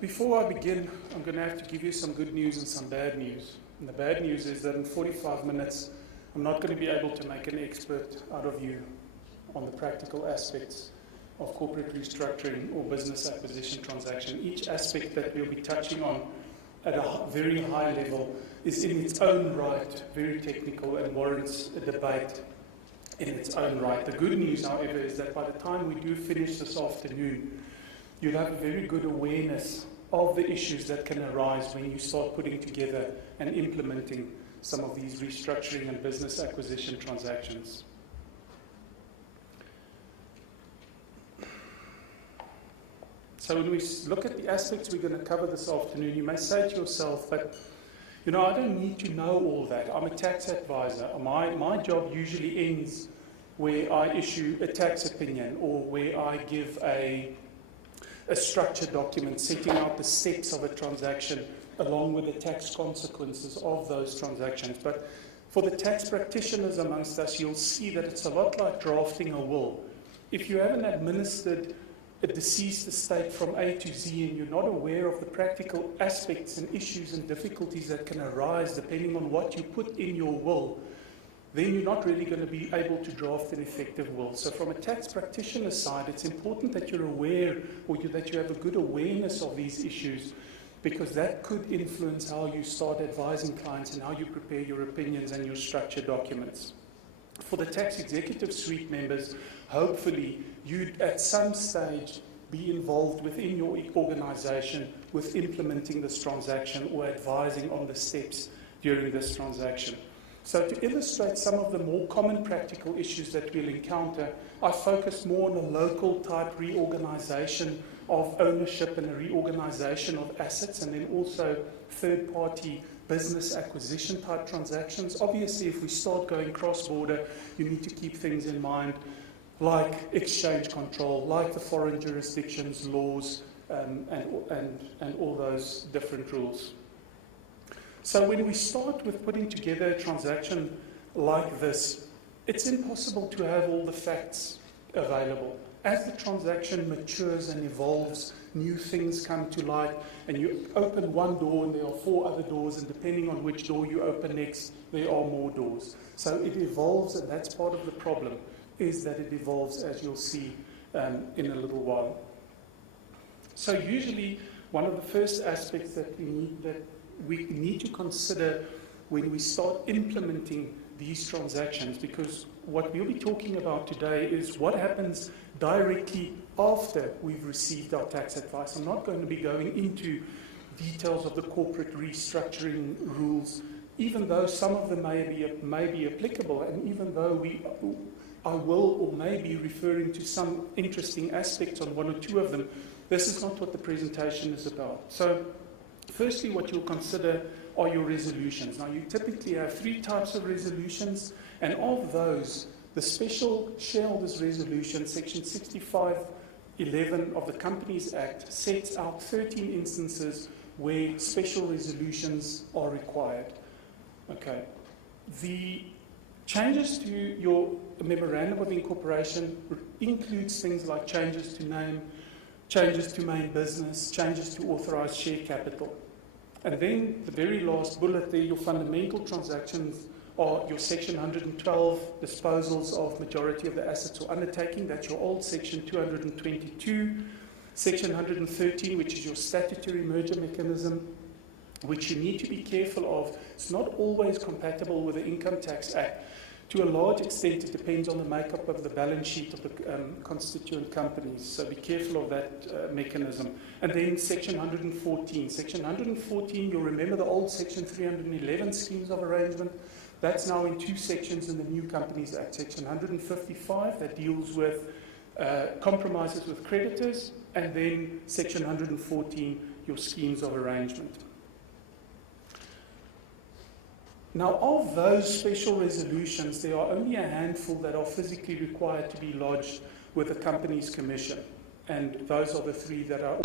Before I begin, I'm going to have to give you some good news and some bad news. And the bad news is that in 45 minutes, I'm not going to be able to make an expert out of you on the practical aspects of corporate restructuring or business acquisition transaction. Each aspect that we'll be touching on at a very high level is in its own right very technical and warrants a debate in its own right. The good news, however, is that by the time we do finish this afternoon, you'll have a very good awareness of the issues that can arise when you start putting together and implementing some of these restructuring and business acquisition transactions. So when we look at the aspects we're going to cover this afternoon, you may say to yourself, but I don't need to know all that. I'm a tax advisor. My job usually ends where I issue a tax opinion or where I give a structured document setting out the steps of a transaction along with the tax consequences of those transactions. But for the tax practitioners amongst us, you'll see that it's a lot like drafting a will. If you haven't administered a deceased estate from A to Z and you're not aware of the practical aspects and issues and difficulties that can arise depending on what you put in your will, then you're not really going to be able to draft an effective will. So from a tax practitioner side, it's important that you're aware that you have a good awareness of these issues, because that could influence how you start advising clients and how you prepare your opinions and your structured documents. For the tax executive suite members, hopefully you'd at some stage be involved within your organization with implementing this transaction or advising on the steps during this transaction. So to illustrate some of the more common practical issues that we'll encounter, I focus more on a local type reorganization of ownership and a reorganization of assets, and then also third-party business acquisition type transactions. Obviously, if we start going cross-border, you need to keep things in mind like exchange control, like the foreign jurisdictions, laws, and all those different rules. So when we start with putting together a transaction like this, it's impossible to have all the facts available. As the transaction matures and evolves, new things come to light, and you open one door and there are 4 other doors, and depending on which door you open next, there are more doors. So it evolves, and that's part of the problem, is that it evolves, as you'll see in a little while. So usually one of the first aspects that we need to consider when we start implementing these transactions, because what we'll be talking about today is what happens directly after we've received our tax advice. I'm not going to be going into details of the corporate restructuring rules, even though some of them may be applicable, and even though I will or may be referring to some interesting aspects on 1 or 2 of them. This is not what the presentation is about. So firstly, what you'll consider are your resolutions. Now, you typically have 3 types of resolutions, and of those, the Special Shareholders Resolution, Section 6511 of the Companies Act, sets out 13 instances where special resolutions are required. Okay. The changes to your Memorandum of Incorporation includes things like changes to name, changes to main business, changes to authorized share capital. And then the very last bullet there, your fundamental transactions are your Section 112 disposals of majority of the assets or undertaking. That's your old Section 222. Section 113, which is your statutory merger mechanism, which you need to be careful of. It's not always compatible with the Income Tax Act. To a large extent, it depends on the makeup of the balance sheet of the constituent companies, so be careful of that mechanism. And then Section 114. Section 114, you'll remember the old Section 311 schemes of arrangement. That's now in 2 sections in the new Companies Act. Section 155, that deals with compromises with creditors, and then Section 114, your schemes of arrangement. Now, of those special resolutions, there are only a handful that are physically required to be lodged with the Companies Commission, and those are the 3 that are